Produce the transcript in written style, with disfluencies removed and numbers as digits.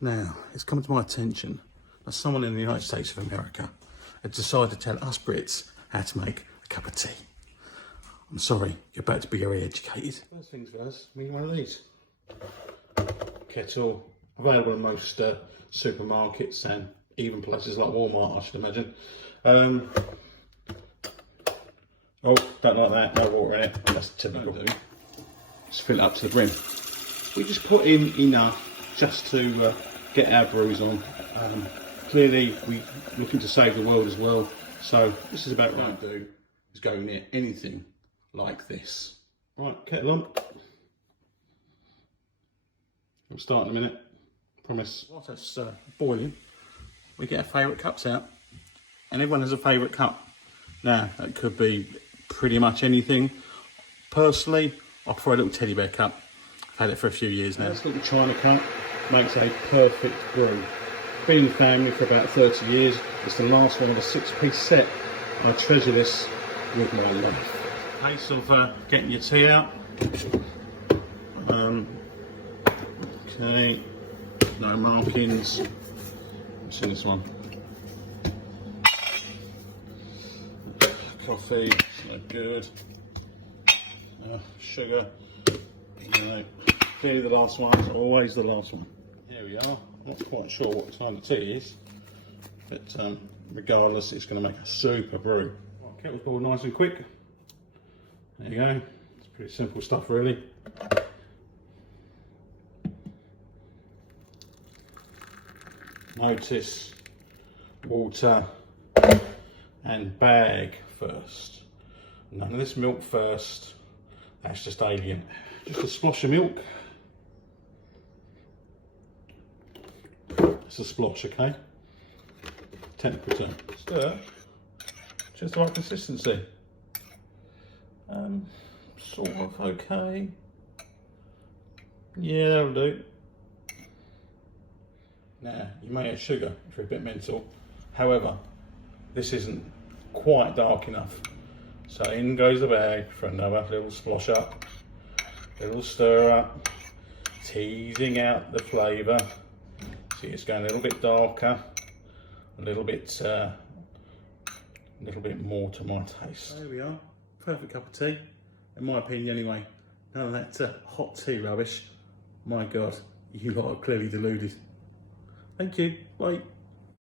Now, it's come to my attention that someone in the United States of America had decided to tell us Brits how to make a cup of tea. I'm sorry, you're about to be very educated. First things first, we need one of these. Kettle, available in most supermarkets and even places like Walmart, I should imagine. Oh, don't like that, no water in it, that's typical. Just fill it up to the brim. We just put in enough just to get our brews on. Clearly we're looking to save the world as well, so this is about what I do, is go near anything like this. Right, kettle on. We'll start in a minute, promise. Whilst that's boiling, we get our favourite cups out, and everyone has a favourite cup. Now, that could be pretty much anything. Personally, I prefer a little teddy bear cup. I've had it for a few years now. This little china cup makes a perfect brew. Been in the family for about 30 years. It's the last one of a 6-piece set. I treasure this with my life. Case of getting your tea out. Okay, no markings. What's in this one? Coffee, no good. Sugar, no. Clearly the last one is always the last one. Here we are. I'm not quite sure what time the tea is, but regardless, it's going to make a super brew. Right, kettle's boiled nice and quick. There you go. It's pretty simple stuff, really. Notice water and bag first. None of this milk first. That's just alien. Just a splosh of milk. It's a splosh, okay? Technical term. Stir. Just the right consistency. Sort of okay. Yeah, that'll do. Now, you may add sugar if you're a bit mental. However, this isn't quite dark enough. So in goes the bag for another little splosh up, little stir up, teasing out the flavour. See, it's going a little bit darker, a little bit more to my taste. There we are, perfect cup of tea, in my opinion anyway. None of that hot tea rubbish. My God, you lot are clearly deluded. Thank you, bye.